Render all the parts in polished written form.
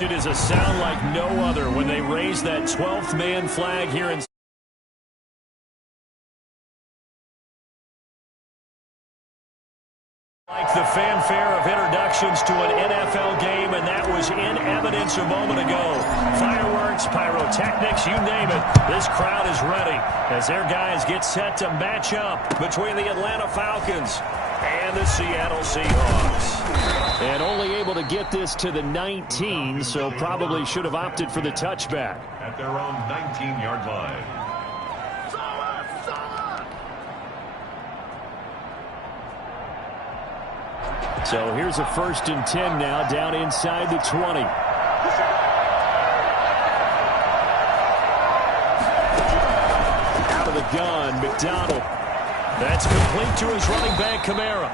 It is a sound like no other when they raise that 12th man flag here in like the fanfare of introductions to an NFL game, and that was in evidence a moment ago. Fireworks, pyrotechnics, you name it. This crowd is ready as their guys get set to match up between the Atlanta Falcons and the Seattle Seahawks. And only able to get this to the 19, so probably should have opted for the touchback. At their own 19-yard line. So here's a 1st and 10 now, down inside the 20. Out of the gun, McDonald. That's complete to his running back, Kamara.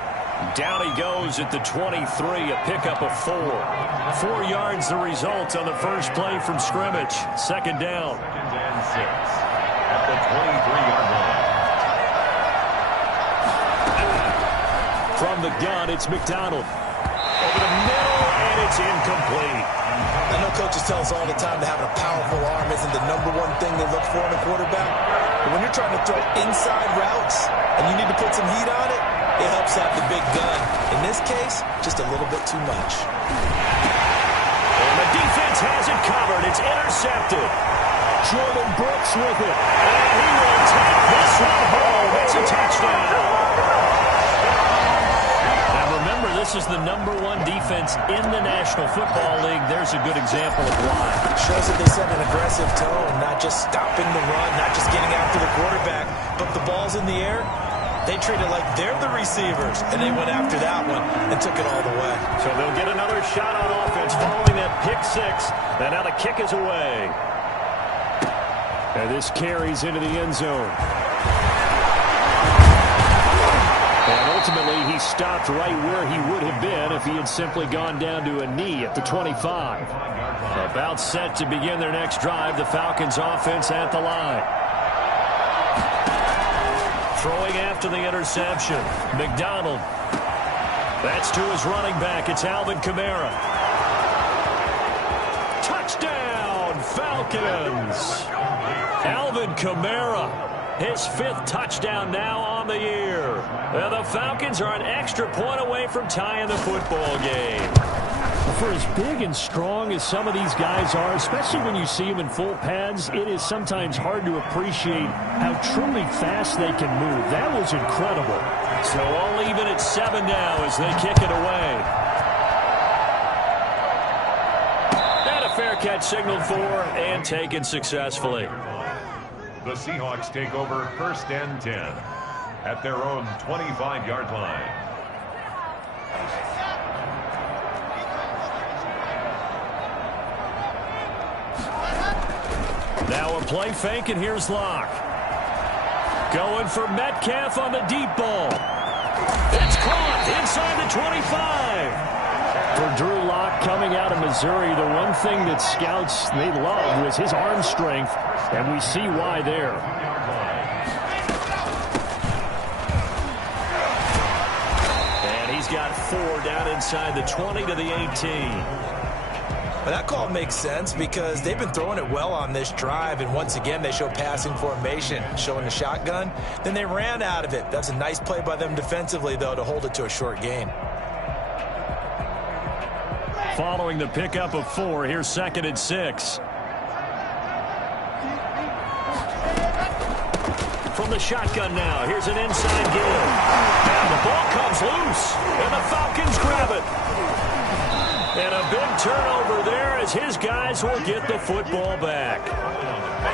Down he goes at the 23, a pickup of 4. 4 yards the result on the first play from scrimmage. Second down. 2nd and 6 at the 23-yard line. From the gun, it's McDonald. Over the middle, and it's incomplete. I know coaches tell us all the time that having a powerful arm isn't the #1 thing they look for in a quarterback. But when you're trying to throw inside routes and you need to put some heat on it, it helps have the big gun. In this case, just a little bit too much. And the defense has it covered. It's intercepted. Jordan Brooks with it. And he will take this one home. It's a touchdown. Remember, this is the #1 defense in the National Football League. There's a good example of why. Shows that they set an aggressive tone, not just stopping the run, not just getting after the quarterback, but the ball's in the air. They treat it like they're the receivers, and they went after that one and took it all the way. So they'll get another shot on offense following that pick 6. And now the kick is away. And this carries into the end zone. And ultimately, he stopped right where he would have been if he had simply gone down to a knee at the 25. About set to begin their next drive, the Falcons offense at the line. Throwing after the interception, McDonald. That's to his running back. It's Alvin Kamara. Touchdown, Falcons! Alvin Kamara. His 5th touchdown now on the year. And the Falcons are an extra point away from tying the football game. For as big and strong as some of these guys are, especially when you see them in full pads, it is sometimes hard to appreciate how truly fast they can move. That was incredible. So all even at 7 now as they kick it away. And a fair catch signaled for and taken successfully. The Seahawks take over 1st and 10 at their own 25-yard line. Now a play fake, and here's Locke. Going for Metcalf on the deep ball. It's caught inside the 25. For Drew Lock coming out of Missouri, the one thing that scouts they loved was his arm strength, and we see why there. And he's got 4 down inside the 20 to the 18. But that call makes sense because they've been throwing it well on this drive, and once again they show passing formation, showing the shotgun. Then they ran out of it. That's a nice play by them defensively, though, to hold it to a short gain. Following the pickup of 4, here's 2nd and 6. From the shotgun now, here's an inside give. And the ball comes loose, and the Falcons grab it. And a big turnover there as his guys will get the football back.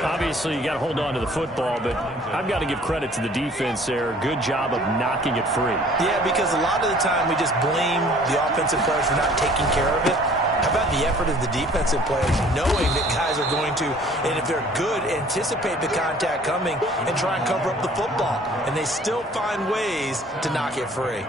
Obviously, you got to hold on to the football, but I've got to give credit to the defense there. Good job of knocking it free. Yeah, because a lot of the time we just blame the offensive players for not taking care of it. How about the effort of the defensive players, knowing that guys are going to, and if they're good, anticipate the contact coming and try and cover up the football. And they still find ways to knock it free.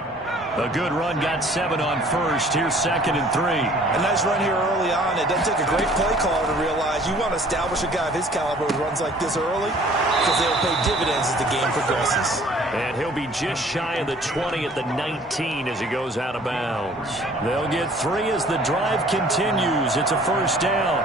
A good run got 7 on first. Here's 2nd and 3. A nice run here early on. It doesn't take a great play caller to realize you want to establish a guy of his caliber who runs like this early because they'll pay dividends as the game progresses. And he'll be just shy of the 20 at the 19 as he goes out of bounds. They'll get 3 as the drive continues. It's a first down.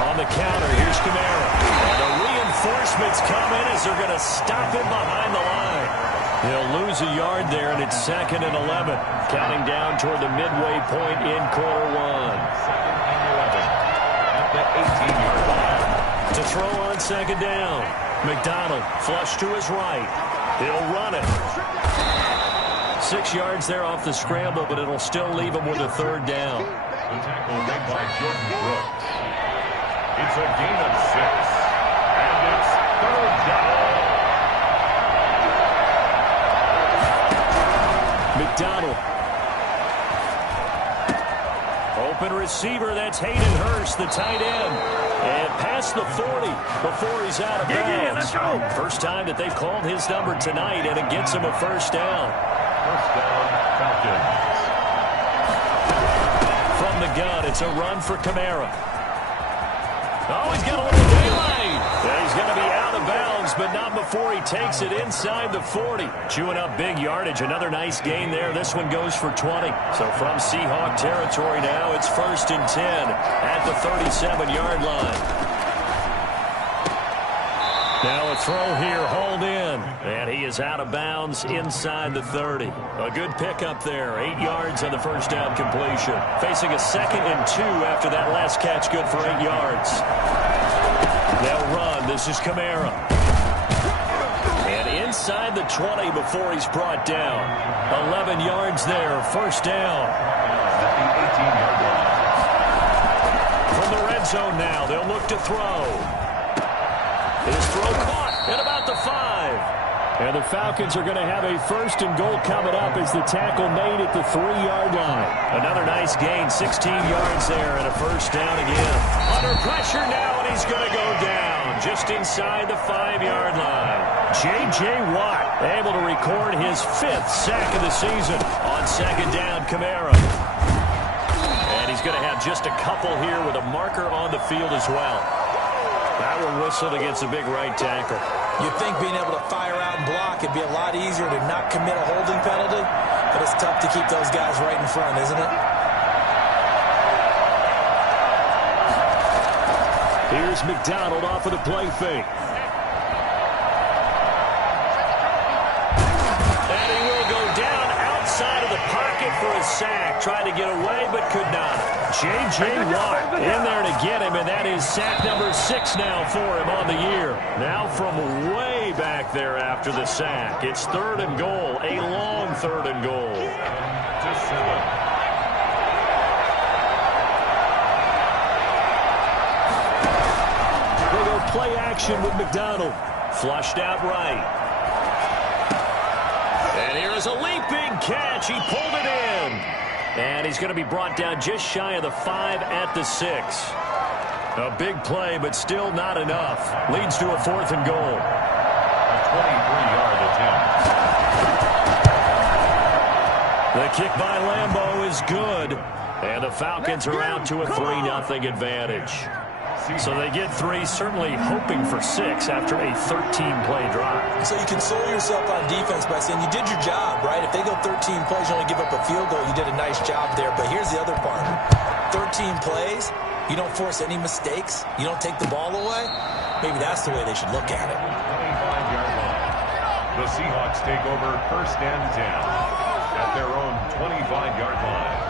On the counter, here's Kamara. And the reinforcements come in as they're going to stop him behind the line. He'll lose a yard there, and it's 2nd and 11. Counting down toward the midway point in quarter 1. 2nd and 11 at the 18-yard line. To throw on 2nd down. McDonald flush to his right. He'll run it. 6 yards there off the scramble, but it'll still leave him with a 3rd down. The tackle made by Jordan Brooks. It's a gain of 6. And it's 3rd down. McDonald. Open receiver, that's Hayden Hurst, the tight end. And past the 40 before he's out of bounds. First time that they've called his number tonight, and it gets him a first down. First down, Falcons. From the gun, it's a run for Kamara. Oh, he's got a little daylight. And he's going to be out of bounds, but not before he takes it inside the 40. Chewing up big yardage. Another nice gain there. This one goes for 20. So from Seahawk territory now, it's 1st and 10 at the 37-yard line. Now a throw here, hauled in. And he is out of bounds inside the 30. A good pickup there. 8 yards on the first down completion. Facing a 2nd and 2 after that last catch, good for 8 yards. They'll run. This is Kamara. And inside the 20 before he's brought down. 11 yards there. First down. At the 18-yard line. From the red zone now, they'll look to throw. His throw caught at about the 5. And the Falcons are going to have a 1st and goal coming up as the tackle made at the 3-yard line. Another nice gain, 16 yards there, and a first down again. Under pressure now, and he's going to go down just inside the 5-yard line. J.J. Watt able to record his 5th sack of the season on 2nd down, Kamara. And he's going to have just a couple here with a marker on the field as well. That one whistled against a big right tackle. You'd think being able to fire out and block it'd be a lot easier to not commit a holding penalty, but it's tough to keep those guys right in front, isn't it? Here's McDonald off of the play fake. And he will go down outside of the pocket for a sack. Tried to get away, but could not. J.J. Watt in there to get him, and that is sack number 6 now for him on the year. Now from way back there after the sack. It's 3rd and goal, a long 3rd and goal. To 7. They go play action with McDonald. Flushed out right. And here is a leaping catch. He pulled it in. And he's going to be brought down just shy of the 5 at the 6. A big play, but still not enough. Leads to a 4th and goal. A 23-yard attempt. The kick by Lambeau is good. And the Falcons are out to a 3-0 advantage. So they get 3, certainly hoping for 6 after a 13-play drive. So you console yourself on defense by saying you did your job, right? If they go 13 plays, you only give up a field goal, you did a nice job there. But here's the other part. 13 plays, you don't force any mistakes, you don't take the ball away. Maybe that's the way they should look at it. 25-yard line. The Seahawks take over 1st and 10 at their own 25-yard line.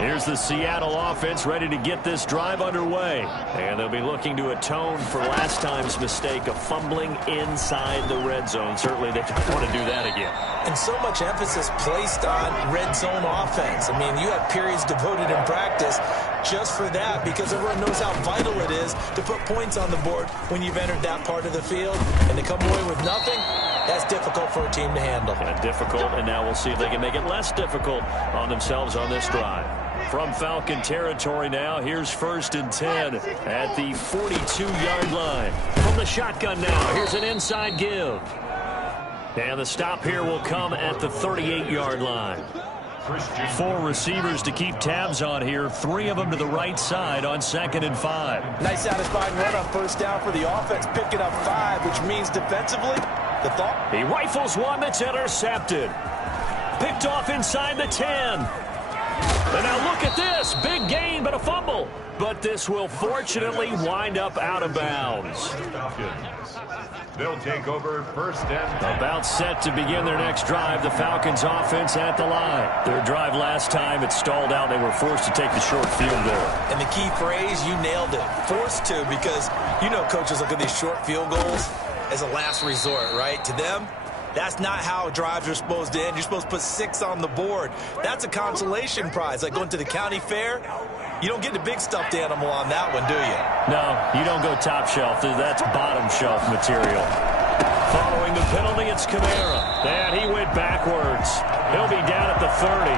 Here's the Seattle offense ready to get this drive underway. And they'll be looking to atone for last time's mistake of fumbling inside the red zone. Certainly they don't want to do that again. And so much emphasis placed on red zone offense. I mean, you have periods devoted in practice just for that because everyone knows how vital it is to put points on the board when you've entered that part of the field. And to come away with nothing, that's difficult for a team to handle. Yeah, difficult, and now we'll see if they can make it less difficult on themselves on this drive. From Falcon territory now, here's 1st and 10 at the 42-yard line. From the shotgun now, here's an inside give. And the stop here will come at the 38-yard line. 4 receivers to keep tabs on here. 3 of them to the right side on 2nd and 5. Nice satisfying run on first down for the offense, picking up 5, which means defensively, the thought. He rifles one that's intercepted. Picked off inside the 10. And now look at this. Big gain, but a fumble. But this will fortunately wind up out of bounds. They'll take over first and 10. About set to begin their next drive. The Falcons offense at the line. Their drive last time, it stalled out. They were forced to take the short field goal. And the key phrase, you nailed it. Forced to, because you know coaches look at these short field goals as a last resort, right? To them, that's not how drives are supposed to end. You're supposed to put 6 on the board. That's a consolation prize, like going to the county fair. You don't get the big stuffed animal on that one, do you? No, you don't go top shelf. That's bottom shelf material. Following the penalty, it's Kamara. And he went backwards. He'll be down at the 30.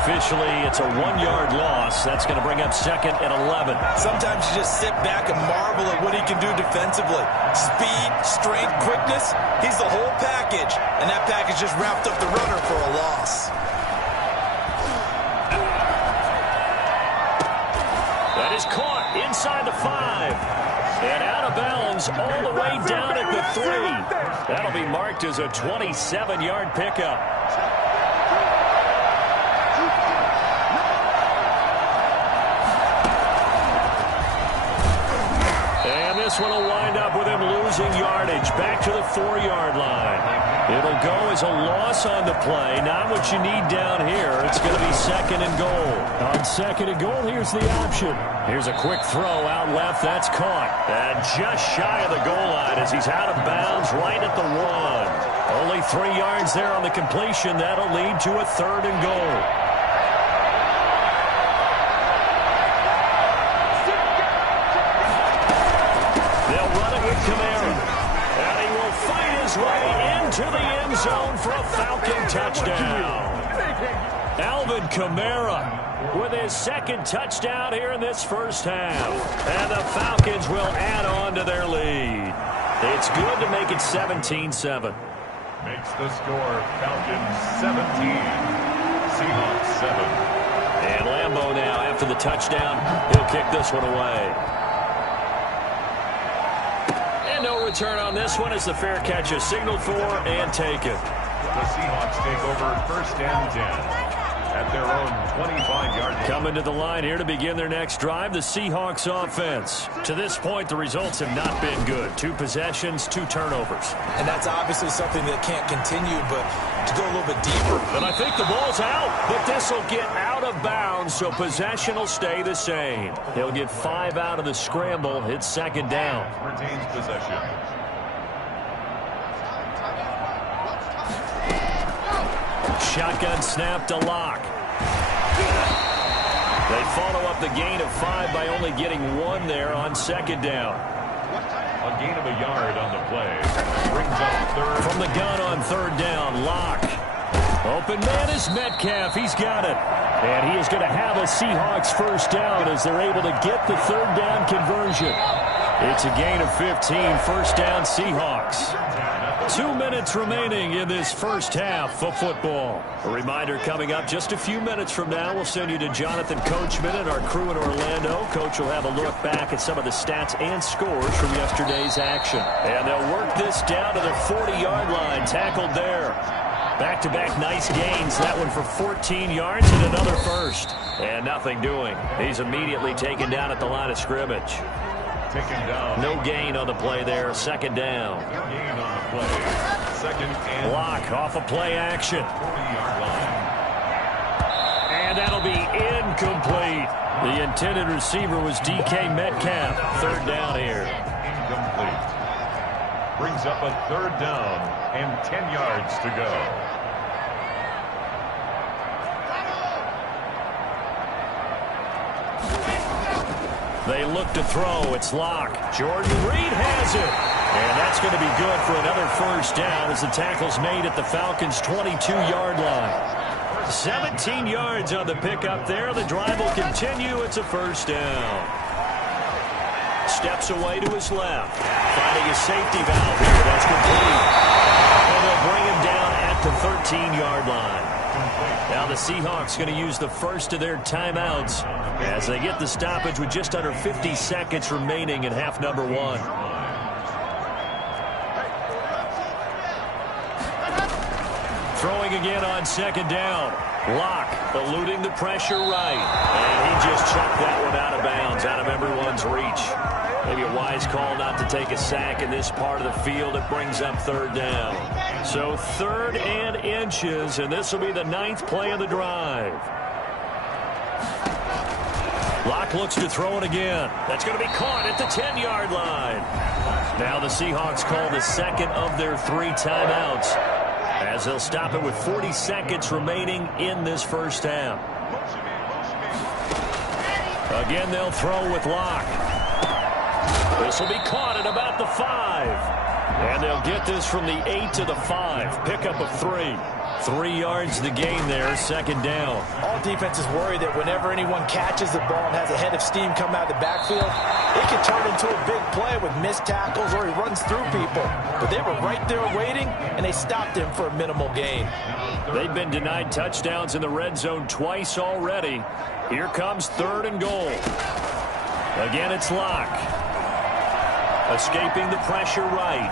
Officially, it's a 1-yard loss. That's going to bring up 2nd and 11. Sometimes you just sit back and marvel at what he can do defensively. Speed, strength, quickness. He's the whole package. And that package just wrapped up the runner for a loss. That is caught inside the 5. And out of bounds all the way down at the 3. That'll be marked as a 27-yard pickup. And this one will wind up with him losing yardage back to the 4-yard line. It'll go as a loss on the play. Not what you need down here. It's going to be 2nd and goal. On 2nd and goal, here's the option. Here's a quick throw out left. That's caught. And just shy of the goal line as he's out of bounds right at the 1. Only 3 yards there on the completion. That'll lead to a 3rd and goal. They'll run it with Kamara. And he will fight his way into the end zone for a Falcon touchdown. Alvin Kamara with his 2nd touchdown here in this first half. And the Falcons will add on to their lead. It's good to make it 17-7. Makes the score Falcons 17, Seahawks 7. And Lambeau now after the touchdown. He'll kick this one away. And no return on this one as the fair catch is signaled for and taken. The Seahawks take over first and 10. At their own 25-yard line. Coming to the line here to begin their next drive, the Seahawks offense. To this point, the results have not been good. 2 possessions, 2 turnovers. And that's obviously something that can't continue, but to go a little bit deeper. And I think the ball's out, but this will get out of bounds, so possession will stay the same. He'll get 5 out of the scramble. It's 2nd down. Retains possession. Shotgun snap to Locke. They follow up the gain of 5 by only getting 1 there on 2nd down. A gain of a yard on the play. Brings up 3rd. From the gun on 3rd down, Locke. Open man is Metcalf. He's got it. And he is going to have a Seahawks first down as they're able to get the 3rd down conversion. It's a gain of 15, first down Seahawks. 2 minutes remaining in this first half of football. A reminder coming up just a few minutes from now. We'll send you to Jonathan Coachman and our crew in Orlando. Coach will have a look back at some of the stats and scores from yesterday's action. And they'll work this down to the 40-yard line. Tackled there. Back-to-back nice gains. That one for 14 yards and another first. And nothing doing. He's immediately taken down at the line of scrimmage. Taken down. No gain on the play there. 2nd down. Gain on the play. 2nd and Block off a play action. 40-yard line. And that'll be incomplete. The intended receiver was DK Metcalf. 3rd down here. Incomplete. Brings up a 3rd down and 10 yards to go. They look to throw. It's Locke. Jordan Reed has it. And that's going to be good for another first down as the tackle's made at the Falcons' 22-yard line. 17 yards on the pickup there. The drive will continue. It's a first down. steps away to his left. Finding a safety valve here. That's complete. And they'll bring him down at the 13-yard line. Now the Seahawks going to use the first of their timeouts as they get the stoppage with just under 50 seconds remaining in half number one. Throwing again on second down. Locke eluding the pressure right. And he just chucked that one out of bounds, out of everyone's reach. Maybe a wise call not to take a sack in this part of the field. It brings up third down. So 3rd and inches, and this will be the 9th play of the drive. Locke looks to throw it again. That's going to be caught at the 10-yard line. Now the Seahawks call the second of their 3 timeouts, as they'll stop it with 40 seconds remaining in this first half. Again, they'll throw with Locke. This will be caught at about the 5. And they'll get this from the 8 to the 5. Pickup of 3. 3 yards the gain there, second down. All defenses worry that whenever anyone catches the ball and has a head of steam come out of the backfield, it can turn into a big play with missed tackles or he runs through people. But they were right there waiting, and they stopped him for a minimal gain. They've been denied touchdowns in the red zone twice already. Here comes 3rd and goal. Again, it's Locke. Escaping the pressure right.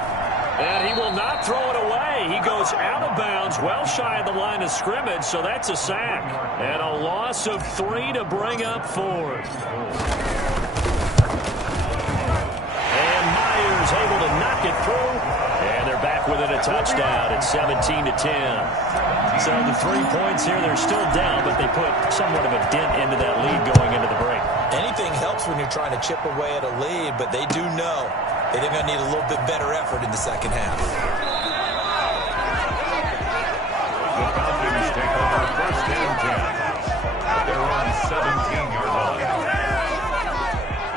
And he will not throw it away. He goes out of bounds, well shy of the line of scrimmage, so that's a sack. And a loss of 3 to bring up 4th. And Myers able to knock it through. And they're back within a touchdown at 17 to 10. So the 3 points here, they're still down, but they put somewhat of a dent into that lead going into the break. Anything helps when you're trying to chip away at a lead, but they do know they're going to need a little bit better effort in the second half. The Falcons take over 1st and 10 at their own 17-yard line.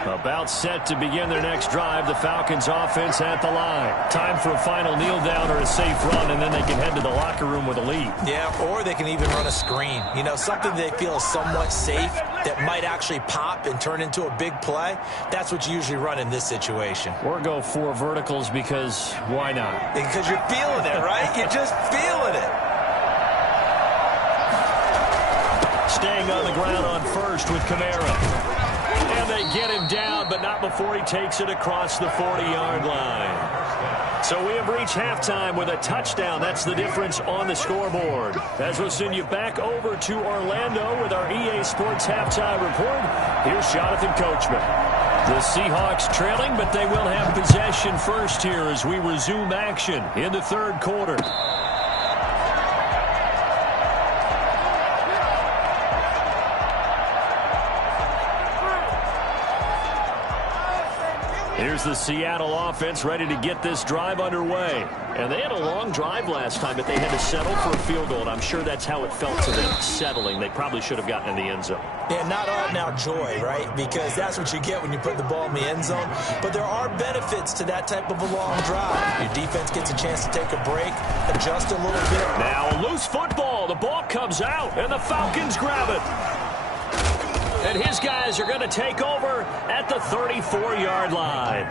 About set to begin their next drive, the Falcons offense at the line. Time for a final kneel down or a safe run, and then they can head to the locker room with a lead. Yeah, or they can even run a screen. You know, something they feel is somewhat safe that might actually pop and turn into a big play. That's what you usually run in this situation. Or go 4 verticals because why not? Because you're feeling it, right? You're just feeling it. Staying on the ground on first with Kamara. And they get him down, but not before he takes it across the 40-yard line. So we have reached halftime with a touchdown. That's the difference on the scoreboard. As we'll send you back over to Orlando with our EA Sports Halftime Report, here's Jonathan Coachman. The Seahawks trailing, but they will have possession first here as we resume action in the 3rd quarter. Here's the Seattle offense ready to get this drive underway. And they had a long drive last time, but they had to settle for a field goal. And I'm sure that's how it felt to them, settling. They probably should have gotten in the end zone. Yeah, not all now joy, right? Because that's what you get when you put the ball in the end zone. But there are benefits to that type of a long drive. Your defense gets a chance to take a break, adjust a little bit. Now a loose football. The ball comes out, and the Falcons grab it. And his guys are going to take over at the 34-yard line.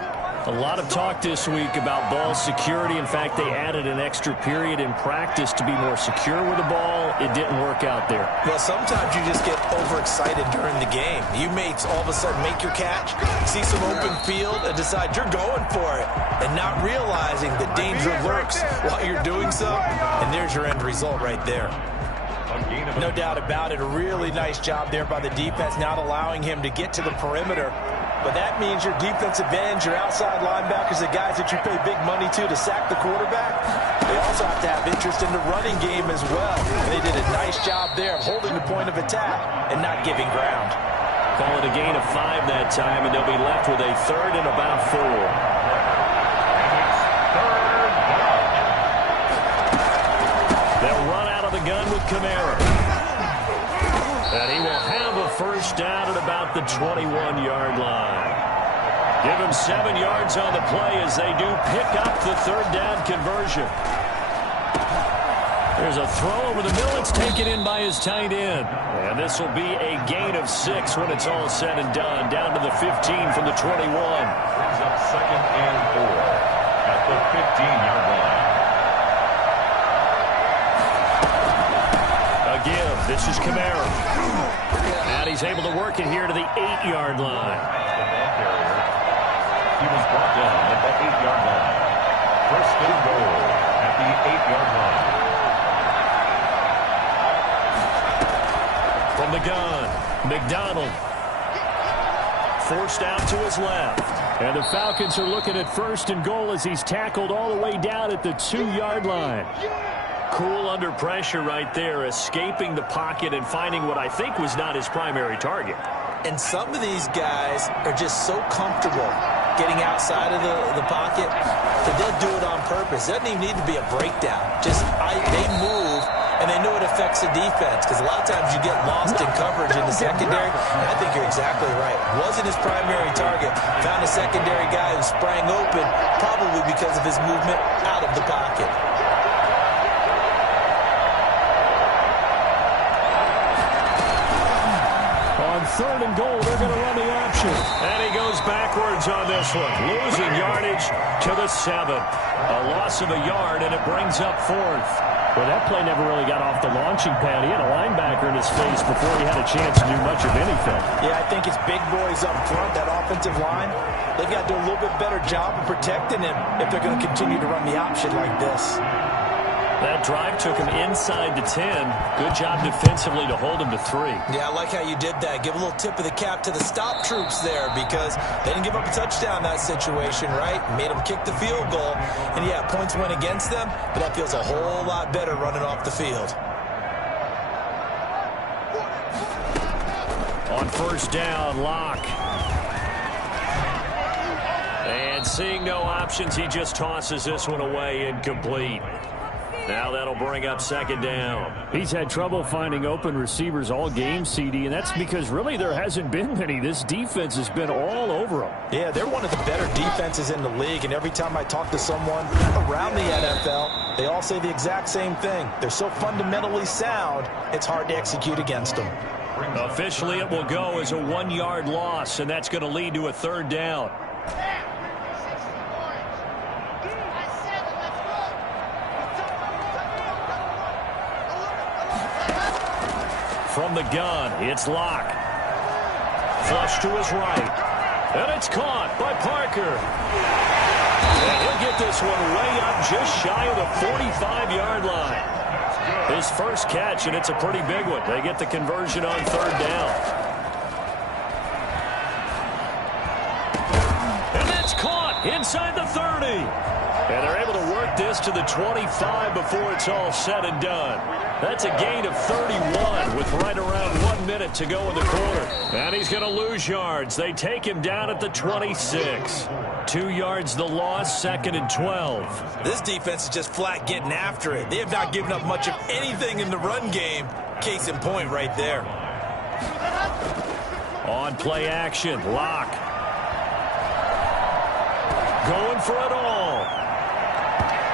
A lot of talk this week about ball security. In fact, they added an extra period in practice to be more secure with the ball. It didn't work out there. Well, sometimes you just get overexcited during the game. You may all of a sudden make your catch, see some open field, and decide you're going for it, and not realizing the danger lurks while you're doing so. And there's your end result right there. No doubt about it. A really nice job there by the defense, not allowing him to get to the perimeter. But that means your defensive ends, your outside linebackers, the guys that you pay big money to sack the quarterback, they also have to have interest in the running game as well. And they did a nice job there of holding the point of attack and not giving ground. Call it a gain of 5 that time, and they'll be left with a 3rd and about 4. They'll run out of the gun with Kamara. And he will have a first down at about the 21-yard line. Give him 7 yards on the play as they do pick up the 3rd down conversion. There's a throw over the middle. It's taken in by his tight end. And this will be a gain of 6 when it's all said and done. Down to the 15 from the 21. Brings up 2nd and 4 at the 15-yard line. A give. This is Kamara. And he's able to work it here to the 8-yard line. He was brought down at the 8-yard line. 1st and goal at the 8-yard line. From the gun, McDonald. Forced out to his left. And the Falcons are looking at 1st and goal as he's tackled all the way down at the 2-yard line. Cool under pressure right there, escaping the pocket and finding what I think was not his primary target. And some of these guys are just so comfortable getting outside of the pocket that they'll do it on purpose. It doesn't even need to be a breakdown. Just they move, and they know it affects the defense because a lot of times you get lost in coverage in the secondary. And I think you're exactly right. Wasn't his primary target. Found a secondary guy who sprang open, probably because of his movement out of the pocket. On 3rd and goal, they're going to run the option. And he goes backwards on this one, losing yardage to the 7. A loss of a yard, and it brings up 4th. Well, that play never really got off the launching pad. He had a linebacker in his face before he had a chance to do much of anything. Yeah, I think it's big boys up front, that offensive line. They've got to do a little bit better job of protecting him if they're going to continue to run the option like this. That drive took him inside the 10. Good job defensively to hold him to 3. Yeah, I like how you did that. Give a little tip of the cap to the stop troops there because they didn't give up a touchdown in that situation, right? Made them kick the field goal. And, yeah, points went against them, but that feels a whole lot better running off the field. On 1st down, Locke. And seeing no options, he just tosses this one away, incomplete. Now that'll bring up 2nd down. He's had trouble finding open receivers all game, CD, and that's because really there hasn't been many. This defense has been all over them. Yeah, they're one of the better defenses in the league, and every time I talk to someone around the NFL, they all say the exact same thing. They're so fundamentally sound, it's hard to execute against them. Officially, it will go as a 1-yard loss, and that's going to lead to a 3rd down. From the gun, it's Locke. Flush to his right. And it's caught by Parker. And he'll get this one way up just shy of the 45-yard line. His first catch, and it's a pretty big one. They get the conversion on 3rd down. And that's caught inside the 30. And they're able to work this to the 25 before it's all said and done. That's a gain of 31 with right around 1 minute to go in the quarter. And he's going to lose yards. They take him down at the 26. 2 yards the loss, 2nd and 12. This defense is just flat getting after it. They have not given up much of anything in the run game. Case in point right there. On play action, Locke. Going for it all.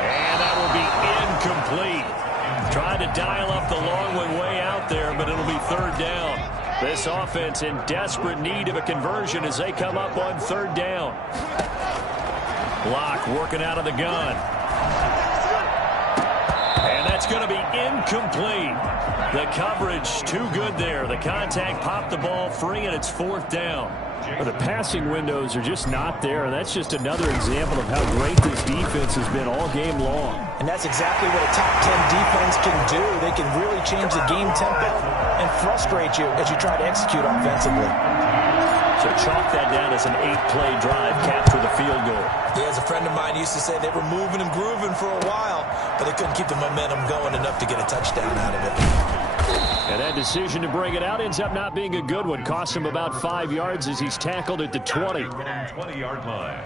And that will be incomplete. Trying to dial up the long way out there, but it'll be 3rd down. This offense in desperate need of a conversion as they come up on 3rd down. Locke working out of the gun. And that's going to be incomplete. The coverage too good there. The contact popped the ball free, and it's 4th down. Well, the passing windows are just not there, and that's just another example of how great this defense has been all game long. And that's exactly what a top 10 defense can do. They can really change the game tempo and frustrate you as you try to execute offensively. So chalk that down as an 8-play drive, capture the field goal. Yeah, as a friend of mine used to say, they were moving and grooving for a while, but they couldn't keep the momentum going enough to get a touchdown out of it. And that decision to bring it out ends up not being a good one. Costs him about 5 yards as he's tackled at the 20. 20-yard line.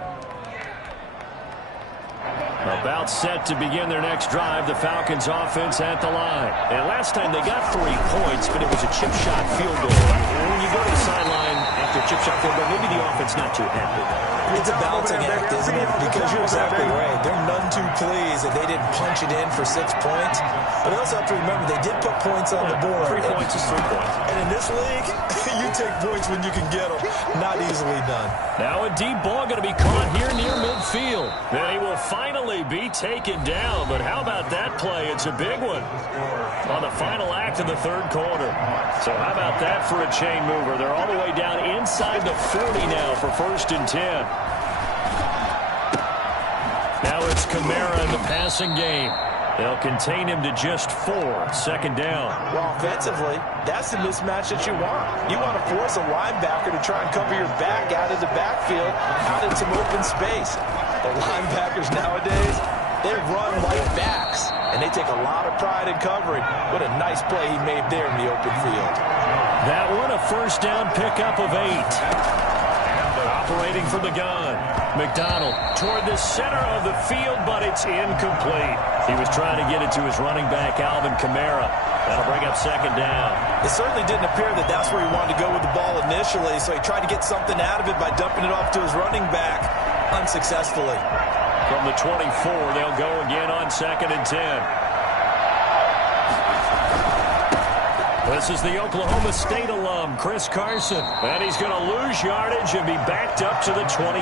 About set to begin their next drive, the Falcons offense at the line. And last time they got 3 points, but it was a chip shot field goal. And when you go to the sideline after a chip shot field goal, maybe the offense offense not too happy. It's a balancing act, isn't it? Because you're exactly right. They're none too pleased that they didn't punch it in for 6 points. But they also have to remember they did put points on the board. 3 points is 3 points. And in this league, you take points when you can get them. Not easily done. Now a deep ball going to be caught here near midfield. And he will finally be taken down. But how about that play? It's a big one on the final act of the third quarter. So how about that for a chain mover? They're all the way down inside the 40 now for 1st and 10. Now it's Kamara in the passing game. They'll contain him to just 4. 2nd down. Well, offensively, that's the mismatch that you want. You want to force a linebacker to try and cover your back out of the backfield, out in some open space. The linebackers nowadays, they run like backs, and they take a lot of pride in covering. What a nice play he made there in the open field. That one a 1st down pickup of 8. Operating from the gun. McDonald toward the center of the field, but it's incomplete. He was trying to get it to his running back, Alvin Kamara. That'll bring up 2nd down. It certainly didn't appear that that's where he wanted to go with the ball initially, so he tried to get something out of it by dumping it off to his running back unsuccessfully. From the 24, they'll go again on 2nd and 10. This is the Oklahoma State alum, Chris Carson. And he's going to lose yardage and be backed up to the 25.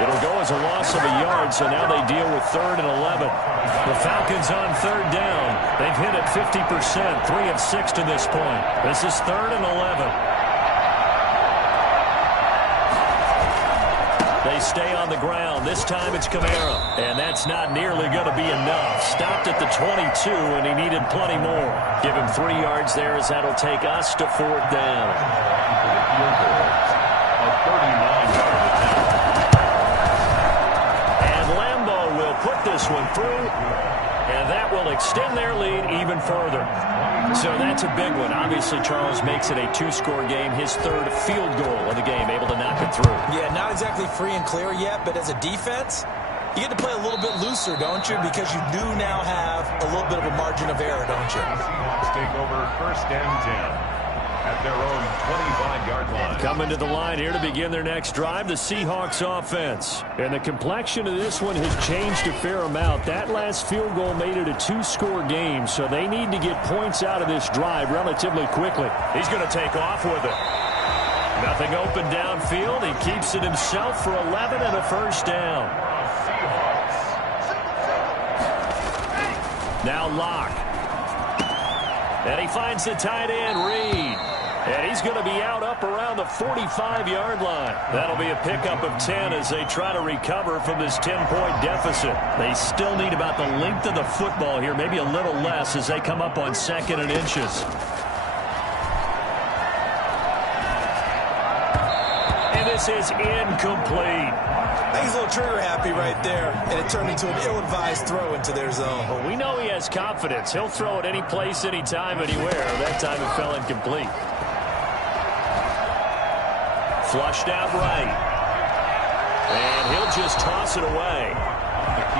It'll go as a loss of a yard, so now they deal with 3rd and 11. The Falcons on 3rd down. They've hit it 50%, 3 of 6 to this point. This is 3rd and 11. They stay on the ground. This time it's Kamara. And that's not nearly going to be enough. Stopped at the 22, and he needed plenty more. Give him 3 yards there as that'll take us to 4th down. A 39-yard attempt. And Lambeau will put this one through. And that will extend their lead even further. So that's a big one. Obviously, Charles makes it a 2-score game. His 3rd field goal of the game, able to knock it through. Yeah, not exactly free and clear yet, but as a defense, you get to play a little bit looser, don't you? Because you do now have a little bit of a margin of error, don't you? Seahawks take over 1st and 10 at their own 25-yard line. Coming to the line here to begin their next drive, the Seahawks offense. And the complexion of this one has changed a fair amount. That last field goal made it a 2-score game, so they need to get points out of this drive relatively quickly. He's going to take off with it. Nothing open downfield. He keeps it himself for 11 and a 1st down. Now Locke. And he finds the tight end, Reed. And he's going to be out up around the 45-yard line. That'll be a pickup of 10 as they try to recover from this 10-point deficit. They still need about the length of the football here, maybe a little less as they come up on 2nd and inches. And this is incomplete. I think he's a little trigger happy right there, and it turned into an ill-advised throw into their zone. Well, we know he has confidence. He'll throw it any place, anytime, anywhere. That time it fell incomplete. Flushed out right. And he'll just toss it away.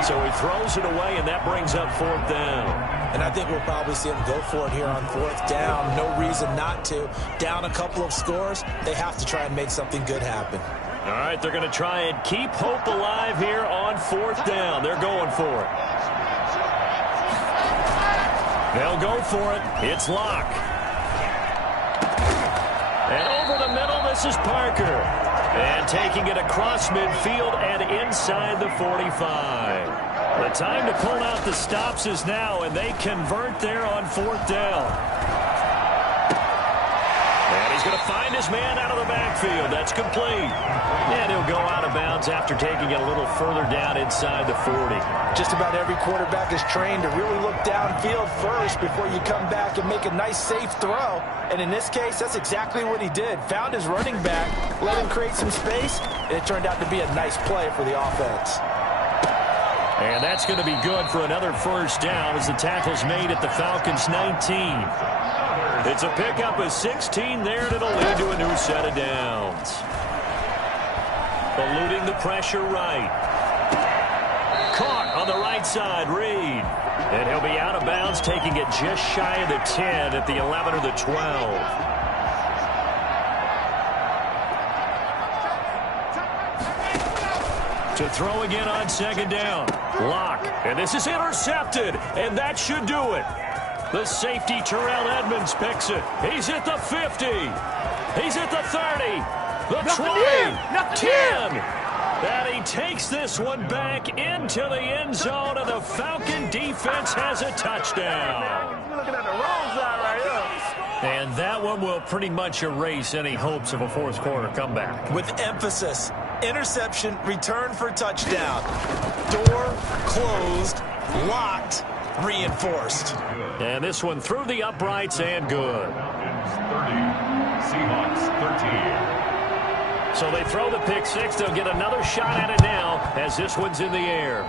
So he throws it away, and that brings up 4th down. And I think we'll probably see him go for it here on 4th down. No reason not to. Down a couple of scores, they have to try and make something good happen. All right, they're going to try and keep hope alive here on 4th down. They're going for it. They'll go for it. It's Locke. And over the middle, this is Parker. And taking it across midfield and inside the 45. The time to pull out the stops is now, and they convert there on 4th down. And he's going to find his man out of the backfield. That's complete. And he'll go out of bounds after taking it a little further down inside the 40. Just about every quarterback is trained to really look downfield first before you come back and make a nice, safe throw. And in this case, that's exactly what he did. Found his running back, let him create some space, and it turned out to be a nice play for the offense. And that's going to be good for another 1st down as the tackle's made at the Falcons' 19. It's a pickup of 16 there, and it'll lead to a new set of downs. Eluding the pressure right. Caught on the right side, Reed. And he'll be out of bounds, taking it just shy of the 10 at the 11 or the 12. To throw again on second down. Lock. And this is intercepted. And that should do it. The safety, Terrell Edmonds, picks it. He's at the 50. He's at the 30. The 20. 10. And he takes this one back into the end zone, and the Falcon defense has a touchdown. You're looking at the wrong side right here. And that one will pretty much erase any hopes of a fourth quarter comeback. With emphasis, interception, return for touchdown. Door closed, locked, reinforced. And this one through the uprights and good. 30. Seahawks 13. So they throw the pick six. They'll get another shot at it now as this one's in the air.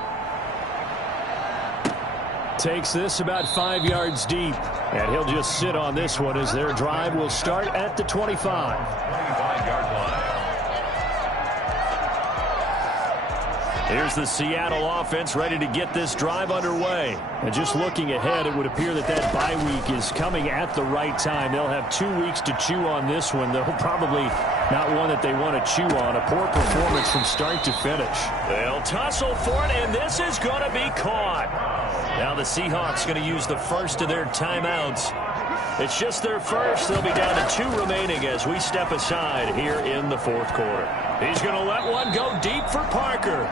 Takes this about 5 yards deep. And he'll just sit on this one as their drive will start at the 25. 25-yard line. Here's the Seattle offense ready to get this drive underway. And just looking ahead, it would appear that that bye week is coming at the right time. They'll have 2 weeks to chew on this one, though probably not one that they want to chew on. A poor performance from start to finish. They'll tussle for it, and this is going to be caught. Now the Seahawks going to use the first of their timeouts. It's just their first. They'll be down to 2 remaining as we step aside here in the fourth quarter. He's going to let one go deep for Parker.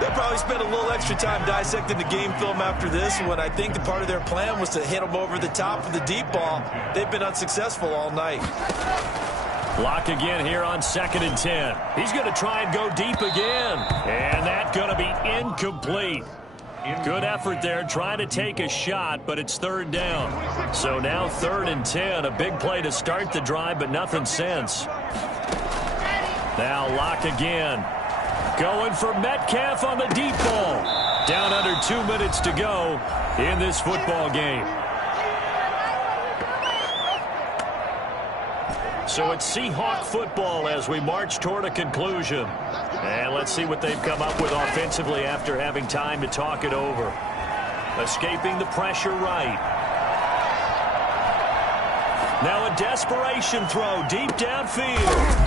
They'll probably spend a little extra time dissecting the game film after this one. I think the part of their plan was to hit them over the top of the deep ball. They've been unsuccessful all night. Lock again here on 2nd and 10. He's going to try and go deep again. And that's going to be incomplete. Good effort there trying to take a shot, but it's 3rd down. So now 3rd and 10. A big play to start the drive, but nothing since. Now Lock again. Going for Metcalf on the deep ball. Down under 2 minutes to go in this football game. So it's Seahawk football as we march toward a conclusion. And let's see what they've come up with offensively after having time to talk it over. Escaping the pressure right. Now a desperation throw deep downfield.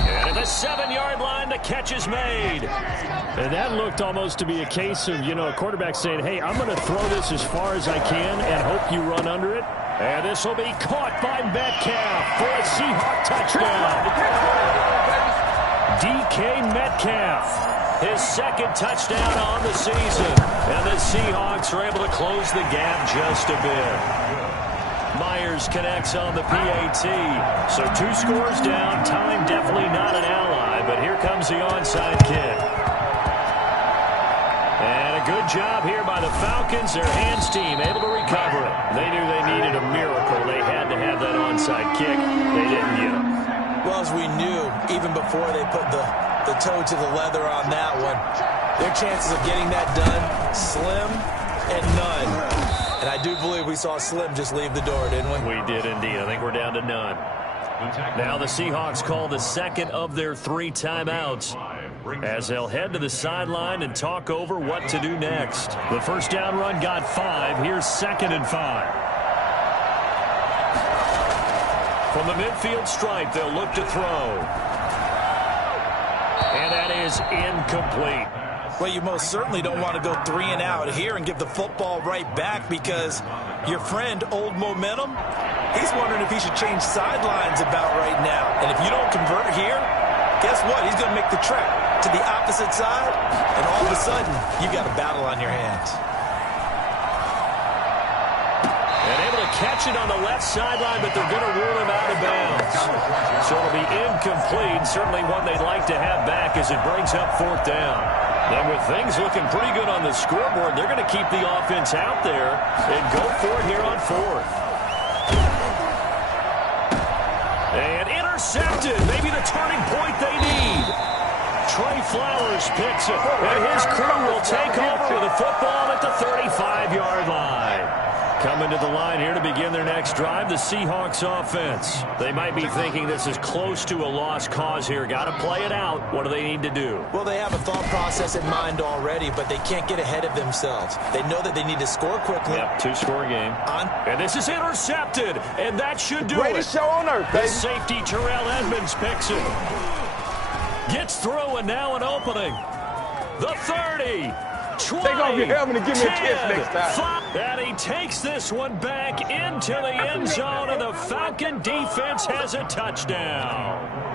And at the 7-yard line, the catch is made. And that looked almost to be a case of, a quarterback saying, hey, I'm going to throw this as far as I can and hope you run under it. And this will be caught by Metcalf for a Seahawk touchdown. DK Metcalf, his 2nd touchdown on the season. And the Seahawks are able to close the gap just a bit. Myers connects on the PAT. So 2 scores down. Time definitely not an ally, but here comes the onside kick. And a good job here by the Falcons. Their hands team able to recover it. They knew they needed a miracle. They had to have that onside kick. They didn't get it. Well, as we knew, even before they put the toe to the leather on that one, their chances of getting that done, slim and none. And I do believe we saw Slim just leave the door, didn't we? We did indeed. I think we're down to none. Now the Seahawks call the 2nd of their 3 timeouts as they'll head to the sideline and talk over what to do next. The first down run got 5. Here's 2nd and 5. From the midfield stripe, they'll look to throw. And that is incomplete. Well, you most certainly don't want to go 3 and out here and give the football right back because your friend, Old Momentum, he's wondering if he should change sidelines about right now. And if you don't convert here, guess what? He's going to make the trek to the opposite side, and all of a sudden, you've got a battle on your hands. And able to catch it on the left sideline, but they're going to rule him out of bounds. So it'll be incomplete, certainly one they'd like to have back as it brings up 4th down. And with things looking pretty good on the scoreboard, they're going to keep the offense out there and go for it here on 4th. And intercepted. Maybe the turning point they need. Trey Flowers picks it. And his crew will take over with a football at the 35-yard line. Coming to the line here to begin their next drive, the Seahawks offense. They might be thinking this is close to a lost cause here. Got to play it out. What do they need to do? Well, they have a thought process in mind already, but they can't get ahead of themselves. They know that they need to score quickly. Yep, 2-score game. And this is intercepted, and that should do Greatest it. show on earth, baby. The safety, Terrell Edmonds, picks it. Gets through, and now an opening. the 30, 20, Take off your helmet and give me a 10, kiss next time. 5, and he takes this one back into the end zone, and the Falcon defense has a touchdown.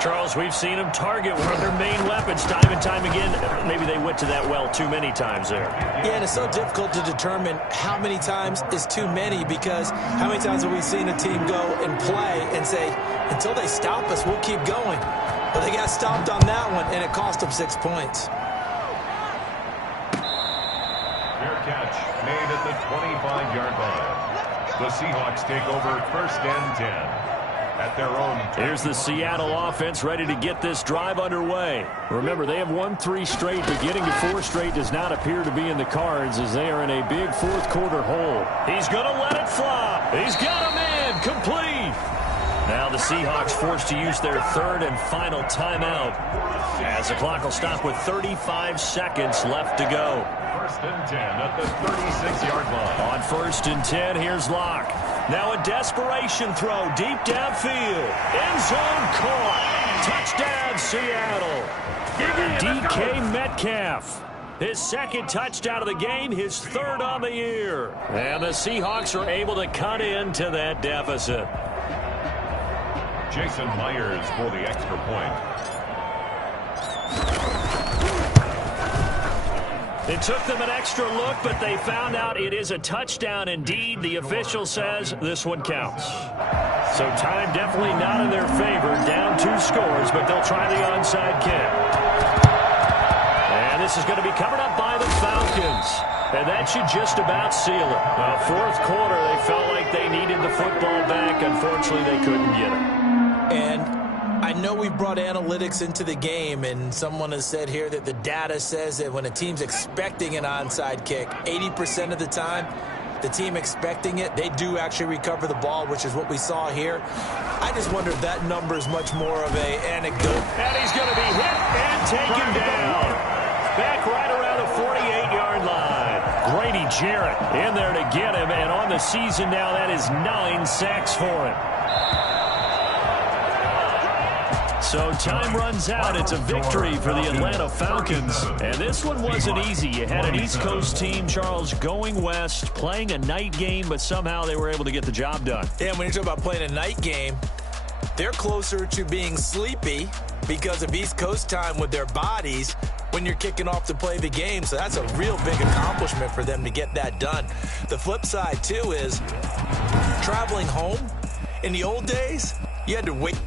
Charles, we've seen them target one of their main weapons time and time again. Maybe they went to that well too many times there. Yeah, and it's so difficult to determine how many times is too many, because how many times have we seen a team go and play and say, until they stop us, we'll keep going. But they got stopped on that one, and it cost them 6 points. Fair catch made at the 25-yard line. The Seahawks take over 1st and 10. At their own. Here's the Seattle offense ready to get this drive underway. Remember, they have won 3 straight, but getting to 4 straight does not appear to be in the cards as they are in a big fourth-quarter hole. He's going to let it fly. He's got him in. Complete. Now the Seahawks forced to use their 3rd and final timeout as the clock will stop with 35 seconds left to go. 1st and 10 at the 36-yard line. On 1st and 10, here's Locke. Now a desperation throw deep downfield. End zone caught. Touchdown, Seattle. DK Metcalf. His 2nd touchdown of the game, his 3rd on the year. And the Seahawks are able to cut into that deficit. Jason Myers for the extra point. It took them an extra look, but they found out it is a touchdown indeed. The official says this one counts. So time definitely not in their favor. Down 2 scores, but they'll try the onside kick. And this is going to be covered up by the Falcons. And that should just about seal it. Well, 4th quarter, they felt like they needed the football back. Unfortunately, they couldn't get it. And I know we brought analytics into the game, and someone has said here that the data says that when a team's expecting an onside kick, 80% of the time, the team expecting it, they do actually recover the ball, which is what we saw here. I just wonder if that number is much more of an anecdote. And he's going to be hit and taken down. Back right around the 48-yard line. Grady Jarrett in there to get him, and on the season now, that is 9 sacks for him. So time runs out. It's a victory for the Atlanta Falcons. And this one wasn't easy. You had an East Coast team, Charles, going west, playing a night game, but somehow they were able to get the job done. Yeah, when you talk about playing a night game, they're closer to being sleepy because of East Coast time with their bodies when you're kicking off to play the game. So that's a real big accomplishment for them to get that done. The flip side, too, is traveling home. In the old days, you had to wait